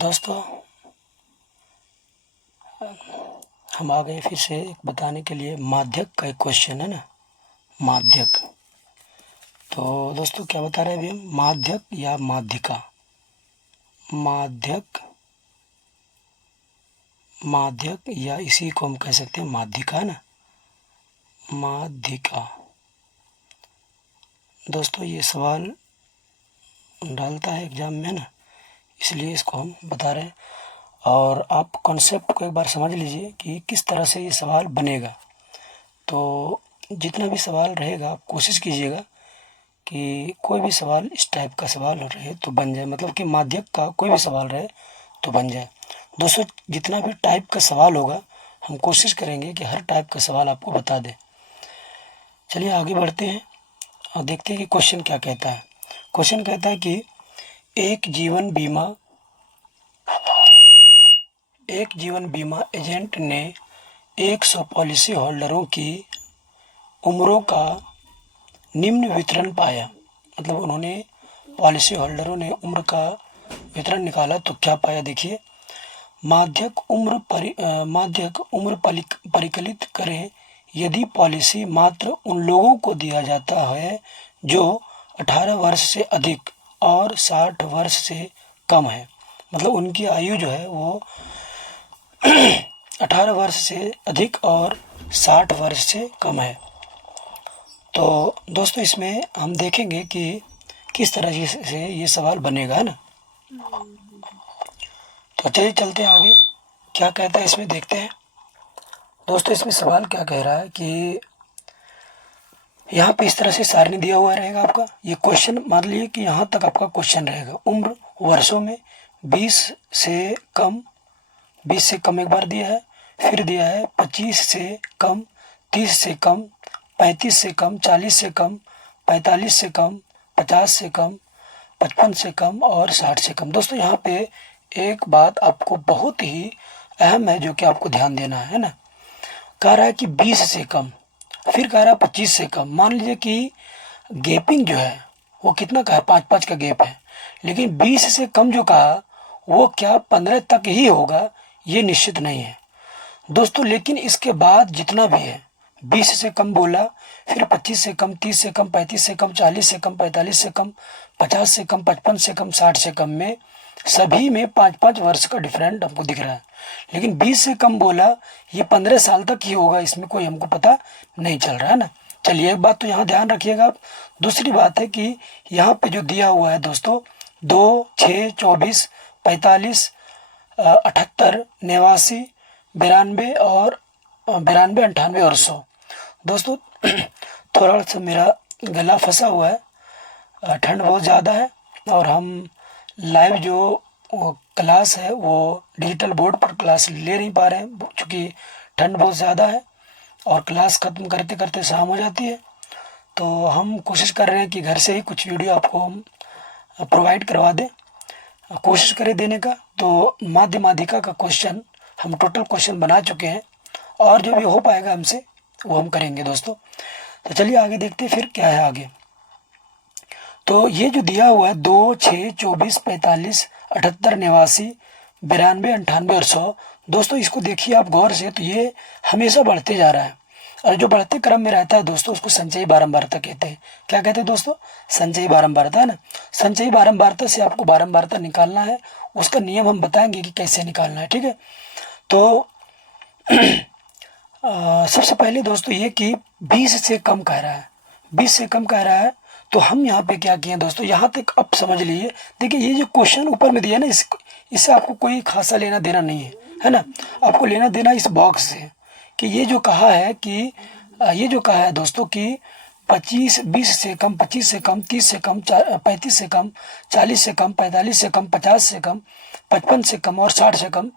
दोस्तों, हम आ गए फिर से बताने के लिए। माध्यक का एक क्वेश्चन है ना, माध्यक। तो दोस्तों क्या बता रहे हैं अभी हम? माध्यक या माध्यिका। माध्यक, माध्यक या इसी को हम कह सकते हैं माध्यिका, है ना, माध्यिका। दोस्तों ये सवाल डालता है एग्जाम में ना, इसलिए इसको हम बता रहे हैं। और आप कॉन्सेप्ट को एक बार समझ लीजिए कि किस तरह से ये सवाल बनेगा। तो जितना भी सवाल रहेगा कोशिश कीजिएगा कि कोई भी सवाल इस टाइप का सवाल रहे तो बन जाए, मतलब कि माध्यक का कोई भी सवाल रहे तो बन जाए। दोस्तों जितना भी टाइप का सवाल होगा हम कोशिश करेंगे कि हर टाइप का सवाल आपको बता दें। चलिए आगे बढ़ते हैं और देखते हैं कि क्वेश्चन क्या कहता है। क्वेश्चन कहता है कि एक जीवन बीमा एजेंट ने 100 पॉलिसी होल्डरों की उम्रों का निम्न वितरण पाया। मतलब उन्होंने पॉलिसी होल्डरों ने उम्र का वितरण निकाला तो क्या पाया देखिए। माध्यक उम्र परिकलित करें यदि पॉलिसी मात्र उन लोगों को दिया जाता है जो 18 वर्ष से अधिक और 60 वर्ष से कम है। मतलब उनकी आयु जो है वो 18 वर्ष से अधिक और 60 वर्ष से कम है। तो दोस्तों इसमें हम देखेंगे कि किस तरह से ये सवाल बनेगा, है ना। तो चलिए चलते हैं आगे, क्या कहता है इसमें देखते हैं। दोस्तों इसमें सवाल क्या कह रहा है कि यहाँ पे इस तरह से सारणी दिया हुआ रहेगा आपका। ये क्वेश्चन मान लीजिए कि यहाँ तक आपका क्वेश्चन रहेगा। उम्र वर्षों में 20 से कम, 20 से कम एक बार दिया है, फिर दिया है 25 से कम, 30 से कम, 35 से कम, 40 से कम, 45 से कम, 50 से कम, 55 से कम और 60 से कम। दोस्तों यहाँ पे एक बात आपको बहुत ही अहम है जो कि आपको ध्यान देना है ना। कह रहा है कि 20 से कम, फिर कह रहा है 25 से कम। मान लीजिए कि गैपिंग जो है वो कितना का है, 5-5 का गैप है। लेकिन 20 से कम जो कहा वो क्या 15 तक ही होगा, ये निश्चित नहीं है दोस्तों। लेकिन इसके बाद जितना भी है, 20 से कम बोला, फिर 25 से कम, 30 से कम, 35 से कम, 40 से कम, 45 से कम, 50 से कम, 55 से कम, 60 से कम में सभी में 5-5 वर्ष का डिफरेंट हमको दिख रहा है। लेकिन 20 से कम बोला, ये 15 साल तक ही होगा, इसमें कोई हमको पता नहीं चल रहा है ना। चलिए एक बात तो यहाँ ध्यान रखिएगा आप। दूसरी बात है कि यहाँ पे जो दिया हुआ है दोस्तों 2, 6, 24, 45, 78, 89, 92 और 92, 98 और 100। दोस्तों थोड़ा सा मेरा गला फंसा हुआ है, ठंड बहुत ज़्यादा है और हम लाइव जो क्लास है वो डिजिटल बोर्ड पर क्लास ले नहीं पा रहे हैं, चूँकि ठंड बहुत ज़्यादा है और क्लास ख़त्म करते करते शाम हो जाती है। तो हम कोशिश कर रहे हैं कि घर से ही कुछ वीडियो आपको हम प्रोवाइड करवा दें, कोशिश करें देने का। तो माध्यिका का क्वेश्चन हम टोटल क्वेश्चन बना चुके हैं और जो भी हो पाएगा हमसे वो हम करेंगे दोस्तों। तो चलिए आगे देखते हैं फिर क्या है आगे। तो ये जो दिया हुआ है 2, 6, 24, 45, 78, 89, 92, 98 और 100, दोस्तों इसको देखिए आप गौर से, तो ये हमेशा बढ़ते जा रहा है और जो बढ़ते क्रम में रहता है दोस्तों उसको संचयी बारंबारता कहते हैं। क्या कहते हैं दोस्तों? संचयी बारंबारता, है ना। संचयी बारंबारता से आपको बारंबारता निकालना है, उसका नियम हम बताएंगे कि कैसे निकालना है, ठीक है। तो सबसे पहले दोस्तों ये कि 20 से कम कह रहा है, 20 से कम कह रहा है, तो हम यहाँ पे क्या किए दोस्तों, यहाँ तक अब समझ लीजिए। देखिए ये जो क्वेश्चन ऊपर में दिया है ना, इससे आपको कोई खासा लेना देना नहीं है ना। आपको लेना देना इस बॉक्स से कि ये जो कहा है कि ये जो कहा है दोस्तों कि 20 से कम, 25 से कम, 30 से कम, 35 से कम, 40 से कम, 45 से कम, 50 से कम, 55 से कम और 60 से कम,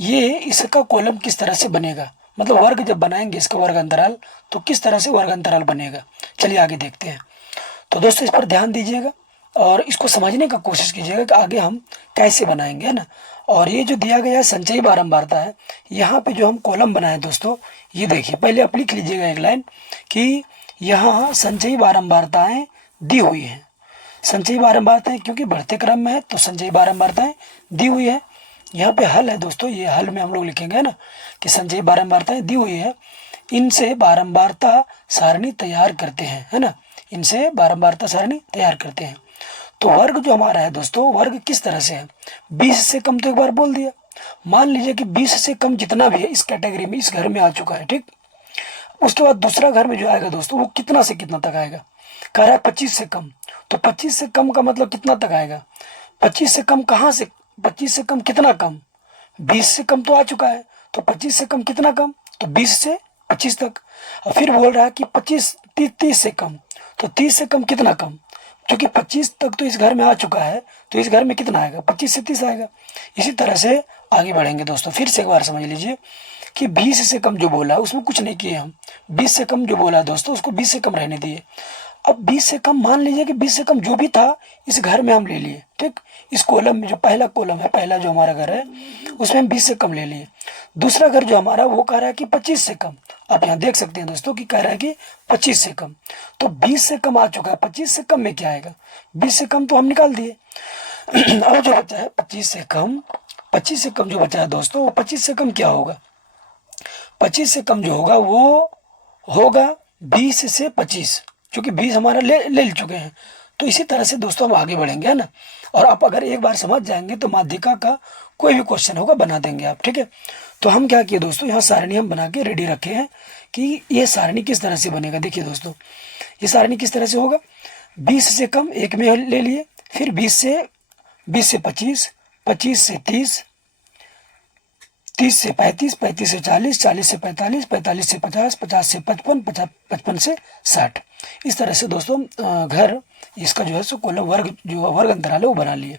ये इसका कॉलम किस तरह से बनेगा, मतलब वर्ग जब बनाएंगे इसका वर्ग अंतराल, तो किस तरह से वर्ग अंतराल बनेगा। चलिए आगे देखते हैं। तो दोस्तों इस पर ध्यान दीजिएगा और इसको समझने का कोशिश कीजिएगा कि आगे हम कैसे बनाएंगे, है ना। और ये जो दिया गया है संचयी बारंबारता है, यहाँ पे जो हम कॉलम बनाए दोस्तों, ये देखिए पहले आप लिख लीजिएगा एक लाइन कि यहाँ संचयी बारंबारताएं दी हुई हैं। संचयी बारंबारताएं क्योंकि बढ़ते क्रम में है तो संचयी बारंबारताएं दी हुई है। यहाँ पे हल है दोस्तों, ये हल में हम लोग लिखेंगे ना कि संचयी बारंबारताएं दी हुई है, इनसे बारंबारता सारणी तैयार करते हैं, है ना, इनसे बारंबारता सारणी तैयार करते हैं। तो वर्ग जो हमारा है दोस्तों, वर्ग किस तरह से है, 20 से कम तो एक बार बोल दिया, मान लीजिए कि 20 से कम जितना भी है इस कैटेगरी में, इस घर में आ चुका है, ठीक। उसके बाद दूसरा घर में जो आएगा दोस्तों वो कितना से कितना तक आएगा, कह रहा है 25 से कम, तो 25 से कम का मतलब कितना तक आएगा, 25 से कम कहाँ से, 25 से कम कितना कम, 20 से कम तो आ चुका है, तो 25 से कम कितना कम, तो 20 से 25 तक। और फिर बोल रहा है कि 25 30 से कम, तो 30 से कम कितना कम, क्योंकि 25 तक तो इस घर में आ चुका है, तो इस घर में कितना आएगा, 25 से 30 आएगा। इसी तरह से आगे बढ़ेंगे दोस्तों। फिर से एक बार समझ लीजिए कि 20 से कम जो बोला है उसमें कुछ नहीं किए हम, 20 से कम जो बोला है दोस्तों उसको 20 से कम रहने दिए। अब 20 से कम, मान लीजिए कि 20 से कम जो भी था इस घर में हम ले लिए, ठीक, इस कॉलम में जो पहला कॉलम है, पहला जो हमारा घर है उसमें हम 20 से कम ले लिए। दूसरा घर जो हमारा वो कह रहा है कि 25 से कम, आप यहाँ देख सकते हैं दोस्तों कि कह रहा है कि 25 से कम, तो 20 से कम आ चुका है, 25 से कम में क्या आएगा, 20 से कम तो हम निकाल दिए। अब जो बचा है 25 से कम, 25 से कम जो बचा है दोस्तों वो 25 से कम क्या होगा, 25 से कम जो होगा वो होगा 20 से 25, क्योंकि 20 हमारा ले चुके हैं। तो इसी तरह से दोस्तों हम आगे बढ़ेंगे, है ना। और आप अगर एक बार समझ जाएंगे तो माध्यिका का कोई भी क्वेश्चन होगा बना देंगे आप, ठीक है। तो हम क्या किए दोस्तों, यहाँ सारणी हम बना के रेडी रखे हैं कि ये सारणी किस तरह से बनेगा। देखिए दोस्तों ये सारणी किस तरह से होगा, 20 से कम एक में ले लिए, फिर 20 से 25, 25 से 30, 30 से 35, 35 से 40, 40 से 45, 45 से 50, 50 से 55, 55 से 60। इस तरह से दोस्तों घर इसका जो है सो कॉलम वर्ग जो वर्ग अंतराल है वो बना लिए।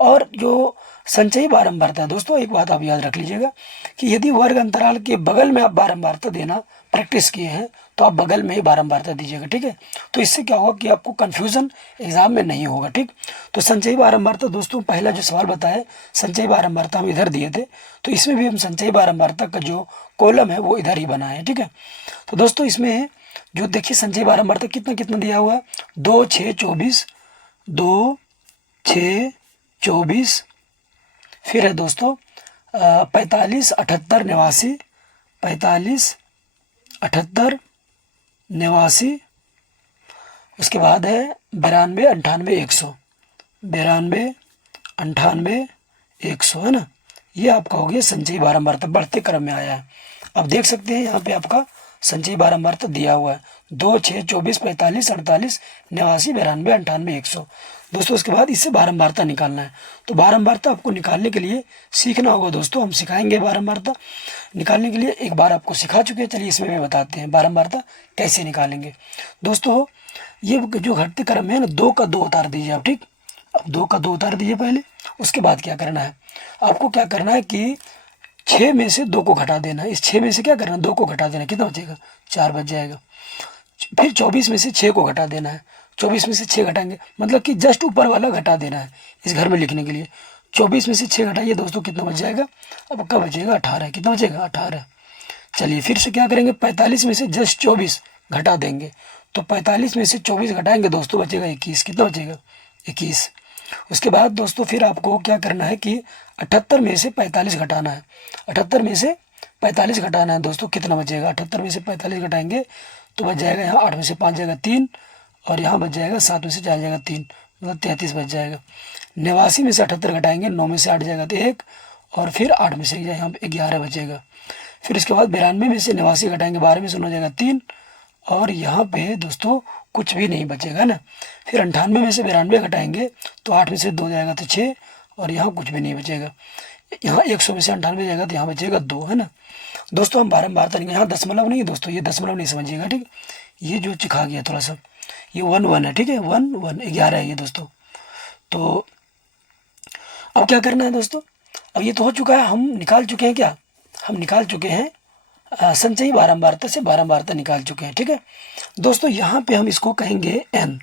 और जो संचयी बारंबारता है दोस्तों, एक बात आप याद रख लीजिएगा कि यदि वर्ग अंतराल के बगल में आप बारंबारता देना प्रैक्टिस किए हैं तो आप बगल में ही बारंबारता दीजिएगा, ठीक है। तो इससे क्या होगा कि आपको कन्फ्यूजन एग्जाम में नहीं होगा, ठीक। तो संचयी बारंबारता दोस्तों, पहला जो सवाल बताया संचयी बारंबारता हम इधर दिए थे, तो इसमें भी हम संचयी बारंबारता का जो कॉलम है वो इधर ही बनाए, ठीक है। तो दोस्तों इसमें जो देखिए संचयी बारंबारता कितना कितना दिया हुआ है, 2 6 24, 2 6 24, फिर है दोस्तों 45 78 89, 45 78 89, उसके बाद है 92 98 100, 92 98 100, है ना। ये आपका हो गया संचयी बारंबारता, बढ़ते क्रम में आया है। अब देख सकते हैं यहाँ पे आपका संचयी बारंबारता दिया हुआ है 2 6 24 45 48 89 92 98 100 दोस्तों। उसके बाद इससे बारंबारता निकालना है। तो बारंबारता आपको निकालने के लिए सीखना होगा दोस्तों, हम सिखाएंगे बारंबारता निकालने के लिए, एक बार आपको सिखा चुके हैं। चलिए इसमें भी बताते हैं बारंबारता कैसे निकालेंगे दोस्तों। ये जो घटते क्रम में है ना, 2 का 2 उतार दीजिए आप, ठीक। अब 2 का 2 उतार दीजिए पहले, उसके बाद क्या करना है आपको, क्या करना है कि 6 में से 2 को घटा देना है। इस 6 में से क्या करना है, 2 को घटा देना है, कितना बचेगा 4 बच जाएगा। फिर 24 में से 6 को घटा देना है, 24 में से 6 घटाएंगे मतलब कि जस्ट ऊपर वाला घटा देना है इस घर में लिखने के लिए। 24 में से 6 घटाइए दोस्तों, कितना बच जाएगा, अब क्या बचेगा 18, कितना बचेगा 18। चलिए फिर से क्या करेंगे, 45 में से जस्ट 24 घटा देंगे, तो 45 में से 24 घटाएंगे दोस्तों, बचेगा 21, कितना बचेगा 21। उसके बाद दोस्तों फिर आपको क्या करना है कि 78 में से 45 घटाना है, 78 में से 45 घटाना है दोस्तों, कितना बचेगा 78 में से 45 घटाएंगे तो बच जाएगा यहाँ 8 में से 5 जाएगा 3, और यहाँ बच जाएगा 7 में से 4 जाएगा 3, मतलब 33 बच जाएगा। 89 में से 78 घटाएंगे, 9 में से 8 जाएगा तो 1, और फिर 8 में से यहाँ 11 बचेगा। फिर इसके बाद 92 में से 89 घटाएंगे, 12 में से 9 जाएगा 3, और यहाँ पे दोस्तों कुछ भी नहीं बचेगा ना। फिर 98 में से 92 घटाएंगे तो 8 में से 2 जाएगा तो 6, और यहाँ कुछ भी नहीं बचेगा। यहाँ 100 में से 98 जाएगा तो यहाँ बचेगा 2, है ना दोस्तों। हम बारंबारता नहीं, यहाँ दशमलव नहीं है दोस्तों, ये दशमलव नहीं समझिएगा, ठीक। ये जो चिखा गया थोड़ा सा, ये 1 1 है, ठीक है, 1 1 11 है ये दोस्तों। तो अब क्या करना है दोस्तों, अब ये तो हो चुका है, हम निकाल चुके हैं, क्या हम निकाल चुके हैं संचयी बारंबारता से बारंबारता निकाल चुके हैं, ठीक है दोस्तों। यहाँ पे हम इसको कहेंगे n।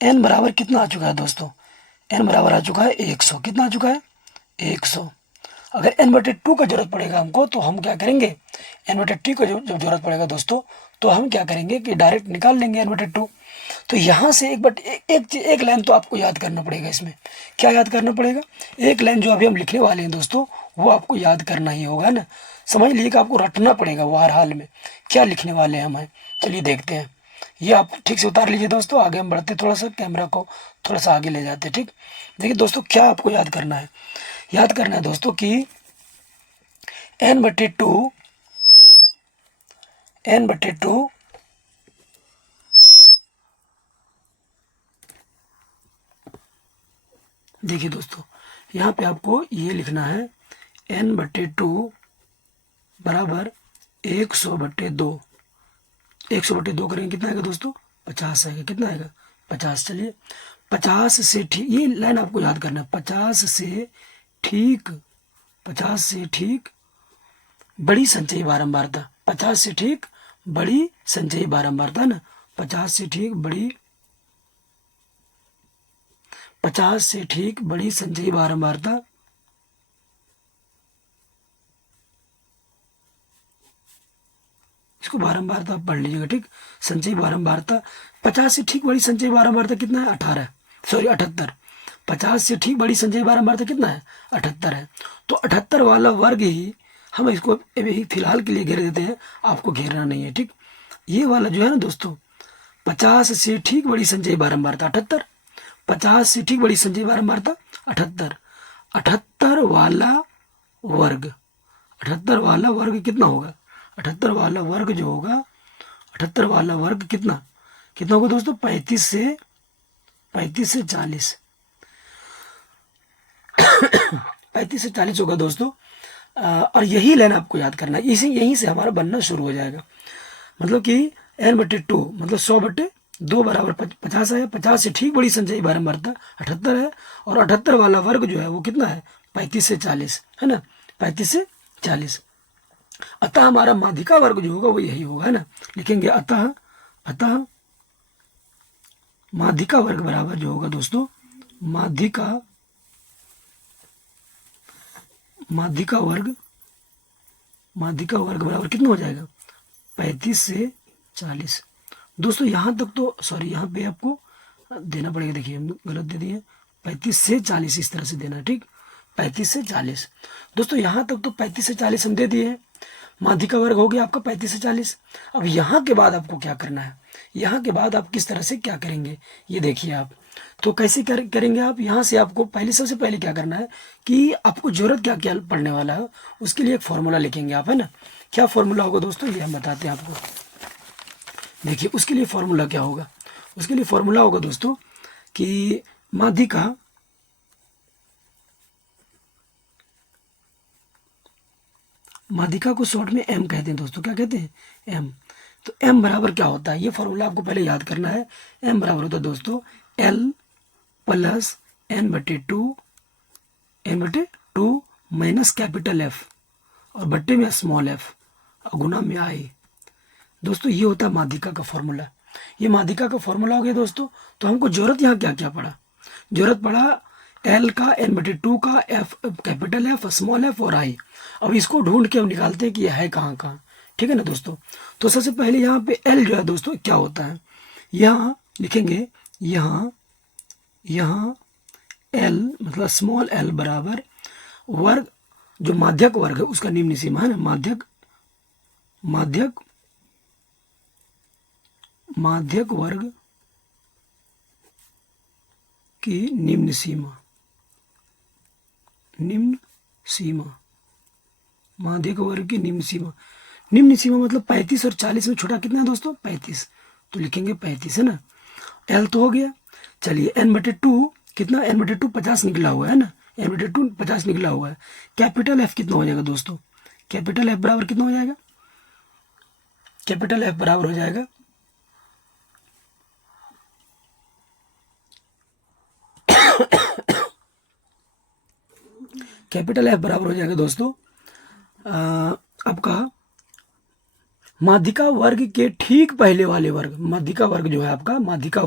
n बराबर कितना आ चुका है दोस्तों, n बराबर आ चुका है 100, कितना आ चुका है 100। अगर n/2 का जरूरत पड़ेगा हमको तो हम क्या करेंगे, n/2 का जब जरूरत पड़ेगा दोस्तों तो हम क्या करेंगे कि डायरेक्ट निकाल लेंगे n/2। तो यहाँ से एक लाइन तो आपको याद करना पड़ेगा। इसमें क्या याद करना पड़ेगा, एक लाइन जो अभी हम लिखने वाले हैं दोस्तों वो आपको याद करना ही होगा ना। समझ लीजिए कि आपको रटना पड़ेगा वो हर हाल में क्या लिखने वाले हैं हम। चलिए देखते हैं। ये आप ठीक से उतार लीजिए दोस्तों। आगे हम बढ़ते, थोड़ा सा कैमरा को थोड़ा सा आगे ले जाते हैं। ठीक, देखिए दोस्तों क्या आपको याद करना है। याद करना है दोस्तों कि n/2 देखिए दोस्तों यहाँ पे आपको ये लिखना है n/2 बराबर 100/2। 100/2 करेंगे कितना आएगा दोस्तों? 50 आएगा। कितना आएगा? 50। चलिए 50 से ठीक, ये लाइन आपको याद करना है। 50 से ठीक बड़ी संचयी बारंबारता। 50 से ठीक बड़ी संचयी बारंबारता ना। 50 से ठीक बड़ी संचयी बारंबारता। इसको बारंबारता आप पढ़ लीजिएगा। ठीक, संचयी बारंबारता 50 से ठीक बड़ी संचयी बारंबारता कितना है? 78। 50 से ठीक बड़ी संचयी बारंबारता कितना है? 78 है। तो 78 वाला वर्ग ही हम इसको अभी फिलहाल के लिए घेर देते हैं, आपको घेरना नहीं है। ठीक, ये वाला जो है ना दोस्तों 50 से ठीक बड़ी संचयी बारंबारता 78। 50 से ठीक बड़ी संचयी बारंबारता 78। 78 वाला वर्ग कितना होगा? 78 वाला वर्ग जो होगा, 78 वाला वर्ग कितना होगा दोस्तों? 35 से 40। 35 से 40 होगा दोस्तों। और यही लाइन आपको याद करना है। यहीं से हमारा बनना शुरू हो जाएगा। मतलब कि n/2 मतलब 100/2 बराबर 50 है। 50 से ठीक बड़ी संचयी बारंबारता 78 है। और 78 वाला वर्ग जो है वो कितना है? 35 से 40 है ना। 35 से 40। अतः हमारा माध्यिका वर्ग जो होगा वो यही होगा, है ना। लिखेंगे अतः माध्यिका वर्ग बराबर जो होगा दोस्तों, माध्यिका वर्ग बराबर कितना हो जाएगा? 35 से 40। दोस्तों यहाँ तक तो सॉरी, यहाँ पे आपको देना पड़ेगा। देखिए हम गलत दे दिए। 35 से 40 इस तरह से देना है। ठीक, 35 से 40 दोस्तों। यहाँ तक तो 35 से 40 हम दे दिए हैं। माध्यिका वर्ग हो गया आपका 35 से 40। अब यहाँ के बाद आपको क्या करना है? यहाँ के बाद आप किस तरह से क्या करेंगे ये देखिए आप। तो कैसे करेंगे आप? यहाँ से आपको सबसे पहले क्या करना है कि आपको जरूरत क्या क्या पढ़ने वाला है उसके लिए एक फॉर्मूला लिखेंगे आप, है ना। क्या फॉर्मूला होगा दोस्तों ये हम बताते हैं आपको। देखिए उसके लिए फॉर्मूला क्या होगा? उसके लिए फॉर्मूला होगा दोस्तों कि माध्यिका को शॉर्ट में m कहते हैं दोस्तों। क्या कहते हैं? m। तो m बराबर क्या होता है? ये फॉर्मूला आपको पहले याद करना है। m बराबर होता है दोस्तों l plus n/2 minus capital F और बट्टे में स्मॉल f और गुना में i। दोस्तों ये होता है माध्यिका का फॉर्मूला। ये माध्यिका का फॉर्मूला हो गया दोस्तों। तो हमको जरूरत यहाँ क्या क्या पड़ा? जरूरत पड़ा L का, n/2 का, F capital F, small f और I। अब इसको ढूंढ के हम निकालते हैं कि यह है कहाँ कहाँ। ठीक है ना दोस्तों। तो सबसे पहले यहाँ पे L जो है दोस्तों क्या होता है, यहाँ लिखेंगे यहाँ L मतलब स्मॉल l बराबर वर्ग, जो माध्यक वर्ग है उसका निम्न सीमा है ना। माध्यक वर्ग की निम्न सीमा माध्यक वर्ग की निम्न सीमा मतलब 35 और 40 में छोटा कितना है दोस्तों? 35। तो लिखेंगे 35, है ना। L तो हो गया। चलिए n/2 कितना? n/2 50 निकला हुआ है ना। n/2 50 निकला हुआ है। कैपिटल F कितना हो जाएगा दोस्तों? कैपिटल F बराबर कितना हो जाएगा? कैपिटल F बराबर हो जाएगा दोस्तों आपका माध्यिका वर्ग के ठीक पहले वाले वर्ग। माध्यिका वर्ग जो है आपका, माध्यिका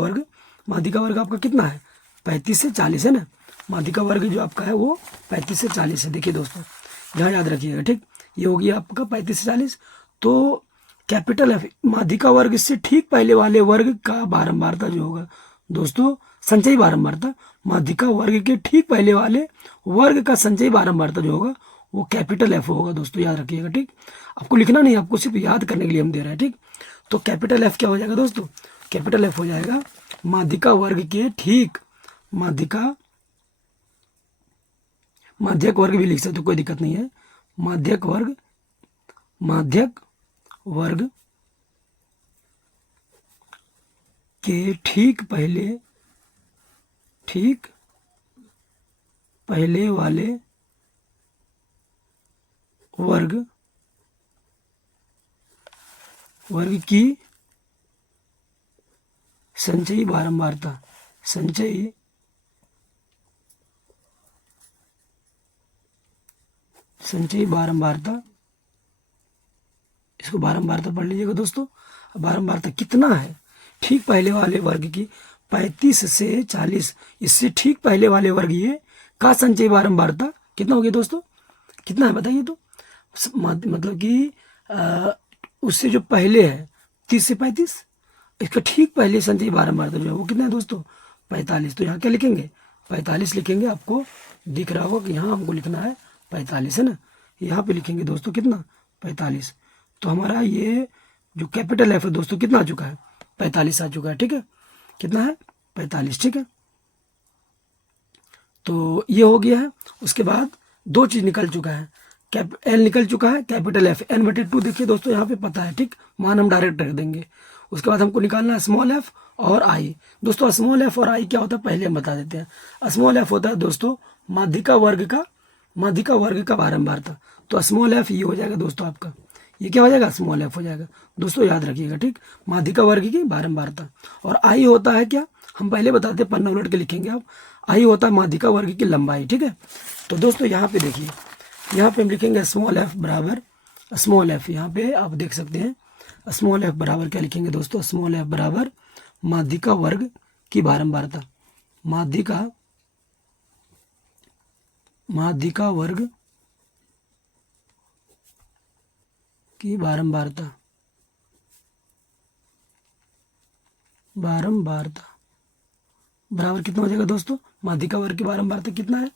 वर्ग आपका कितना है? 35 से 40 है ना। माध्यिका वर्ग जो आपका है वो 35 से 40 है। देखिए दोस्तों यहाँ याद रखिएगा। ठीक, ये हो गया आपका 35 से 40। तो कैपिटल F माध्यिका वर्ग से ठीक पहले वाले वर्ग का बारंबारता जो होगा दोस्तों, संचयी बारंबारता, माध्यिका वर्ग के ठीक पहले वाले वर्ग का संचयी बारंबारता जो होगा वो कैपिटल एफ होगा दोस्तों, याद रखिएगा। ठीक, आपको लिखना नहीं, आपको सिर्फ याद करने के लिए हम दे रहे हैं। ठीक, तो कैपिटल एफ क्या हो जाएगा दोस्तों, कैपिटल एफ हो जाएगा माध्यिका वर्ग के ठीक, माध्यक वर्ग भी लिख सकते, कोई दिक्कत नहीं है। माध्यक वर्ग के ठीक पहले वाले वर्ग की संचयी बारंबारता, इसको बारंबारता पढ़ लीजिएगा दोस्तों। बारंबारता कितना है, ठीक पहले वाले वर्ग की 35 से 40, इससे ठीक पहले वाले वर्ग ये का संचयी बारंबारता कितना हो गया दोस्तों, कितना है बताइए तो। मतलब कि उससे जो पहले है 30 से 35, इसका ठीक पहले संचयी बारंबारता जो है वो कितना है दोस्तों, 45। तो यहाँ क्या लिखेंगे, 45 लिखेंगे। आपको दिख रहा होगा कि यहाँ हमको लिखना है 45, है ना। यहाँ पे लिखेंगे दोस्तों कितना, 45। तो हमारा ये जो कैपिटल एफ है दोस्तों कितना आ चुका है, 45 आ चुका है। ठीक है, कितना है, 45। ठीक है, तो ये हो गया है। उसके बाद दो चीज निकल चुका है, एल निकल चुका है, कैपिटल एफ n/2 देखिए दोस्तों यहाँ पे पता है। ठीक, मान हम डायरेक्ट रख देंगे। उसके बाद हमको निकालना है स्मॉल एफ और आई। दोस्तों स्मॉल एफ और आई क्या होता है पहले हम बता देते हैं। स्मॉल एफ होता है दोस्तों माध्यिका वर्ग का बारंबारता। तो स्मॉल एफ ये हो जाएगा दोस्तों आपका, ये क्या हो जाएगा, स्मॉल एफ हो जाएगा दोस्तों, याद रखिएगा। ठीक, माध्यिका वर्ग की बारंबारता। और आई होता है क्या, हम पहले बताते हैं, पन्ना उलट के लिखेंगे आप। आई होता है माध्यिका वर्ग की लंबाई। ठीक है, तो दोस्तों यहाँ पे देखिए, यहाँ पे हम लिखेंगे स्मॉल एफ बराबर, स्मॉल एफ यहाँ पे आप देख सकते हैं, स्मॉल एफ बराबर क्या लिखेंगे दोस्तों, स्मॉल एफ बराबर माध्यिका वर्ग की बारंबारता, माध्यिका वर्ग की बारंबारता बराबर कितना हो जाएगा दोस्तों, माध्यिका वर्ग की बारंबारता कितना है,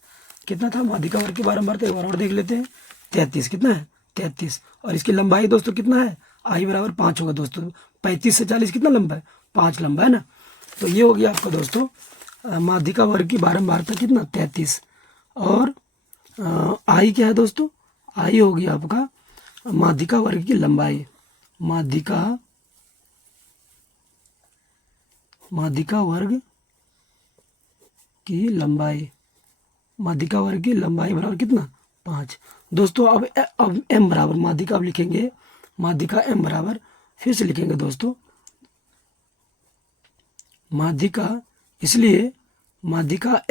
कितना था माध्यिका वर्ग की बारंबारता, एक बार और देख लेते हैं। 33, कितना है, 33। और इसकी लंबाई दोस्तों कितना है, आई बराबर 5 होगा दोस्तों। 35 से 40 कितना लंबा है, 5 लंबा है ना। तो ये हो गया आपका दोस्तों माध्यिका वर्ग की बारंबारता कितना, 33। और आई क्या है दोस्तों, आई हो गया आपका माध्यिका वर्ग की लंबाई, माध्यिका वर्ग की लंबाई, माध्यिका वर्ग की लंबाई बराबर कितना, 5 दोस्तों। अब एम बराबर माध्यिका, अब लिखेंगे माध्यिका एम बराबर, फिर से लिखेंगे दोस्तों माध्यिका, इसलिए माध्यिका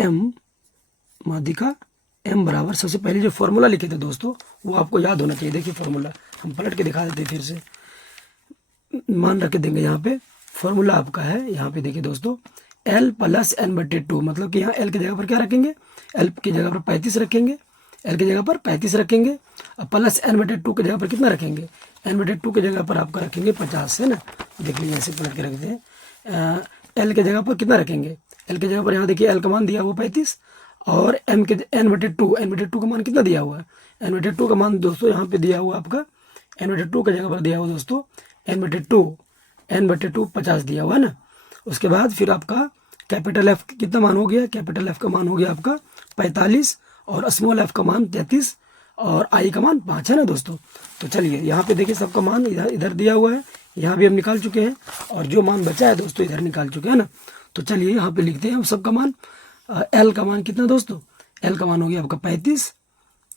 एम बराबर, सबसे पहले जो फॉर्मूला लिखे थे दोस्तों वो आपको याद होना चाहिए। देखिए फॉर्मूला हम पलट के दिखा देते हैं, फिर से मान रख के देंगे। यहाँ पे फॉर्मूला आपका है, यहाँ पे देखिए दोस्तों L + n/2, मतलब कि यहाँ L की जगह पर क्या रखेंगे, L की जगह पर 35 रखेंगे, L की जगह पर 35 रखेंगे, प्लस n/2 की जगह पर कितना रखेंगे, n/2 की जगह पर आपका रखेंगे 50, है ना। देख लीजिए ऐसे पलट के रखते हैं। L की जगह पर कितना रखेंगे, L की जगह पर यहाँ देखिए L का मान दिया हुआ 35, और m के n/2 का मान कितना दिया हुआ है, n/2 का मान दोस्तों यहाँ पे दिया हुआ आपका, n/2 की जगह पर दिया हुआ दोस्तों n/2 50 दिया हुआ है ना। उसके बाद फिर आपका कैपिटल एफ कितना मान हो गया, कैपिटल एफ का मान हो गया आपका 45, और स्मॉल एफ का मान 33, और आई का मान 5 है ना दोस्तों। तो चलिए यहाँ पे देखिए सबका मान इधर दिया हुआ है, यहाँ भी हम निकाल चुके हैं, और जो मान बचा है दोस्तों इधर निकाल चुके हैं ना। तो चलिए यहाँ पे लिखते हैं हम सबका मान। एल का मान कितना दोस्तों, एल का मान हो गया आपका 35,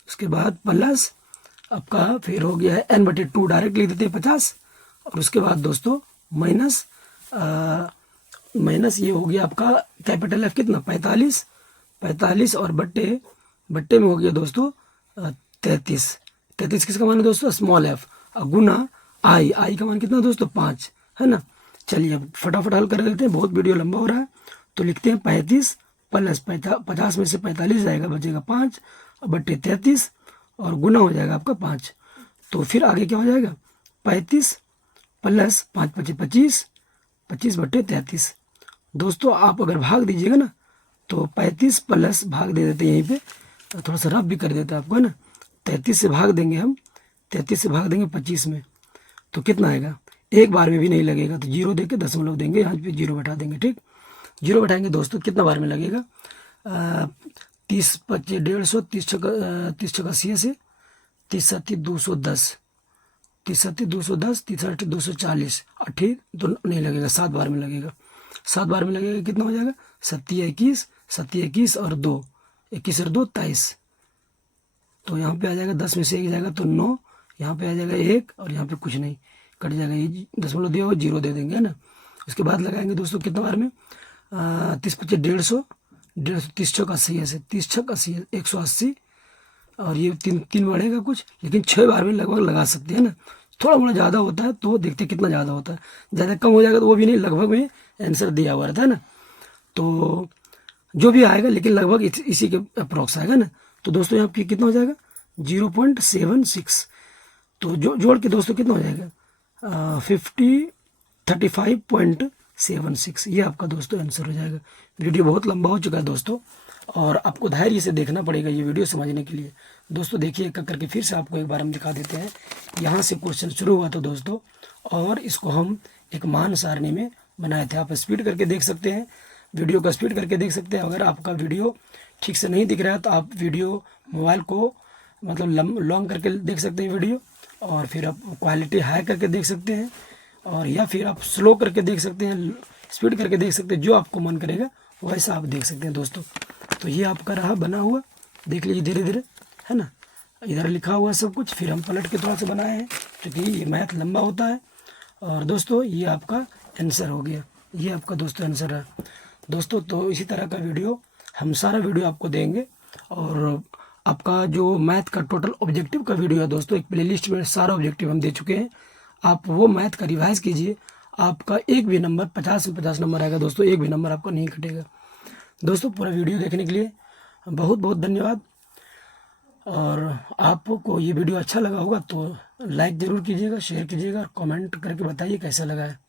उसके बाद प्लस आपका फिर हो गया है n/2, डायरेक्ट लिख देते हैं 50, और उसके बाद दोस्तों माइनस ये हो गया आपका कैपिटल एफ कितना 45, और बट्टे में हो गया दोस्तों 33 किसका मान है दोस्तों, स्मॉल एफ, गुना आई का मान कितना दोस्तों 5, है ना। चलिए अब फटाफट हल कर देते हैं, बहुत वीडियो लंबा हो रहा है। तो लिखते हैं 35 प्लस 50 में से 45 जाएगा, बचेगा 5 बट्टे 33, और गुना हो जाएगा आपका 5। तो फिर आगे क्या हो जाएगा, 35 प्लस 5 × 25 बट्टे 33। दोस्तों आप अगर भाग दीजिएगा ना तो 35 प्लस भाग दे देते हैं, यहीं पे थोड़ा सा रफ भी कर देते हैं आपको, है ना। 33 से भाग देंगे हम, 33 से भाग देंगे 25 में, तो कितना आएगा? एक बार में भी नहीं लगेगा, तो 0 देके दशमलव देंगे, यहाँ पे 0 बैठा देंगे। ठीक, 0 बैठाएंगे दोस्तों, कितना बार में लगेगा? 30 25 150, 30 छक्का 80 से 30 सत्ती 210, 30 सत्ती 210, 30 अट्ठी 240, अट्ठी तो नहीं लगेगा, 7 बार में लगेगा। 7 बार में लगेगा, कितना हो जाएगा? 27 21 और 2, 21 और 2 23। तो यहाँ पे आ जाएगा 10 में से 1 जाएगा तो 9, यहाँ पे आ जाएगा 1 और यहाँ पे कुछ नहीं, कट जाएगा। ये दशमलव दिया हुआ 0 दे देंगे, है ना। उसके बाद लगाएंगे दोस्तों कितना बार में? 30 25 150, 30 छक्का 80 ऐसे, 30 छक्का 80 180, और ये तीन बढ़ेगा कुछ, लेकिन 6 बार में लगभग लगा सकते हैं ना। थोड़ा मोड़ा ज़्यादा होता है तो देखते कितना ज़्यादा होता है, ज़्यादा कम हो जाएगा तो वो भी नहीं, लगभग में आंसर दिया हुआ रहता है ना। तो जो भी आएगा लेकिन लगभग इसी के अप्रॉक्स आएगा ना। तो दोस्तों यहाँ पे कितना हो जाएगा? 0.76। तो जो जोड़ के दोस्तों कितना हो जाएगा? 35.76। ये आपका दोस्तों आंसर हो जाएगा। वीडियो बहुत लंबा हो चुका है दोस्तों, और आपको धैर्य से देखना पड़ेगा ये वीडियो समझने के लिए। दोस्तों देखिए एक करके फिर से आपको एक बार हम दिखा देते हैं। यहाँ से क्वेश्चन शुरू हुआ था दोस्तों, और इसको हम एक मान सारणी में बनाए थे। आप स्पीड करके देख सकते हैं, वीडियो को स्पीड करके देख सकते हैं। अगर आपका वीडियो ठीक से नहीं दिख रहा है तो आप वीडियो मोबाइल को मतलब लॉन्ग करके देख सकते हैं वीडियो, और फिर आप क्वालिटी हाई करके देख सकते हैं, और या फिर आप स्लो करके देख सकते हैं, स्पीड करके देख सकते हैं, जो आपको मन करेगा वैसा आप देख सकते हैं दोस्तों। तो ये आपका रहा बना हुआ, देख लीजिए धीरे धीरे, है ना। इधर लिखा हुआ सब कुछ, फिर हम पलट के थोड़ा सा बनाए हैं क्योंकि ये मैथ लंबा होता है। और दोस्तों ये आपका आंसर हो गया, ये आपका दोस्तों आंसर है दोस्तों। तो इसी तरह का वीडियो हम सारा वीडियो आपको देंगे, और आपका जो मैथ का टोटल ऑब्जेक्टिव का वीडियो है दोस्तों, एक प्लेलिस्ट में सारा ऑब्जेक्टिव हम दे चुके हैं। आप वो मैथ का रिवाइज कीजिए, आपका एक भी नंबर 50 में 50 नंबर आएगा दोस्तों, एक भी नंबर आपका नहीं कटेगा। दोस्तों पूरा वीडियो देखने के लिए बहुत बहुत धन्यवाद। और आपको ये वीडियो अच्छा लगा होगा तो लाइक ज़रूर कीजिएगा, शेयर कीजिएगा, और कमेंट करके बताइए कैसा लगा है।